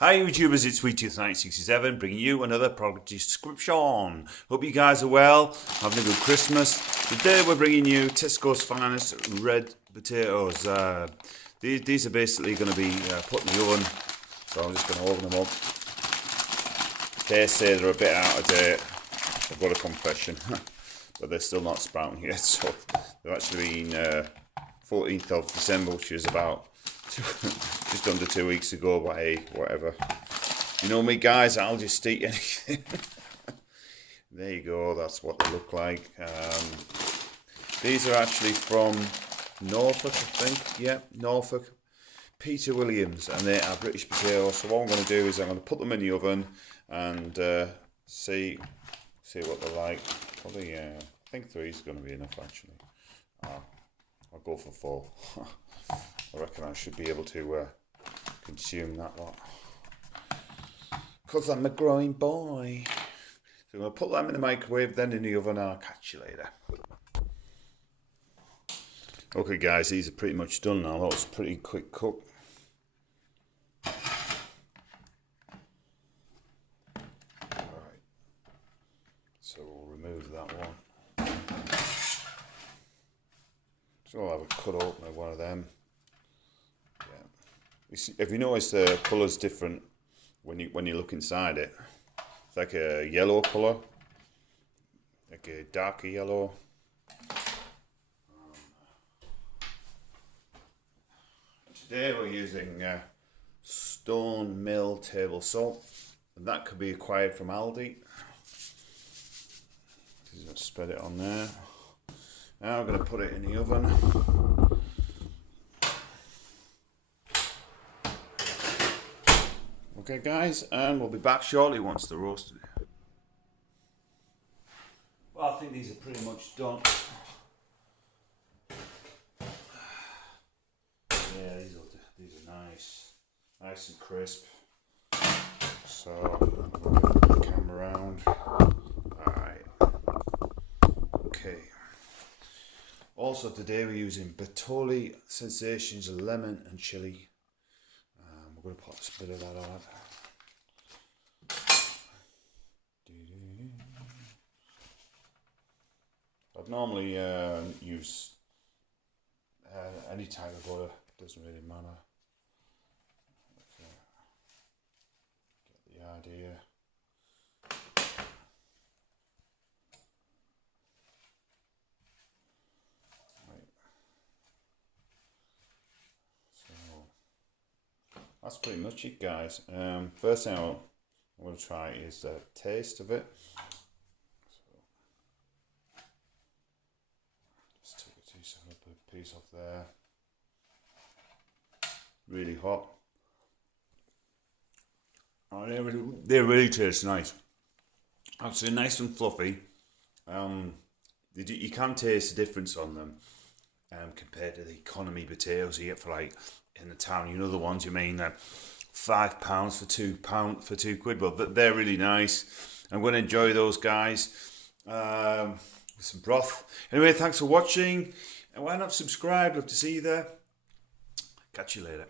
Hi YouTubers, it's SweetTooth1967 bringing you another product description. Hope you guys are well, having a good Christmas. Today we're bringing you Tesco's finest red potatoes. These are basically going to be put in the oven, so I'm just going to open them up. They say they're a bit out of date. I've got a confession, but they're still not sprouting yet. So they've actually been 14th of December, which is about just under 2 weeks ago, but hey, whatever. You know me guys, I'll just eat anything. There you go, that's what they look like. These are actually from Norfolk, I think. Yeah, Norfolk. Peter Williams, and they are British potatoes. So what I'm going to do is I'm going to put them in the oven and see what they're like. Probably, I think 3 is going to be enough actually. I'll go for 4. I reckon I should be able to consume that lot. Because I'm a growing boy. So I'm going to put them in the microwave, then in the oven, and I'll catch you later. Okay guys, these are pretty much done now. That was a pretty quick cook. Alright. So we'll remove that one. So I'll have a cut open of one of them. If you notice, the colour's different when you look inside it. It's like a yellow colour, like a darker yellow. Today we're using stone mill table salt, and that could be acquired from aldi. Just going to spread it on there. Now I'm going to put it in the oven. Okay guys, and we'll be back shortly once they're roasted. Well, I think these are pretty much done. Yeah, these are nice and crisp. So put the camera around. Alright. Okay. Also today we're using bertolli sensations of lemon and chili. We're going to put a bit of that on. I'd normally use any type of butter, doesn't really matter. Get the idea. That's pretty much it guys. First thing I'm going to try is the taste of it. So, just take a piece off there. Really hot. Oh, they really taste nice. Actually nice and fluffy. You can taste the difference on them compared to the economy potatoes you get for like in the town, you know the ones you mean, that £5 for £2. Well, they're really nice. I'm going to enjoy those guys with some broth. Anyway, thanks for watching, and why not subscribe? Love to see you there. Catch you later.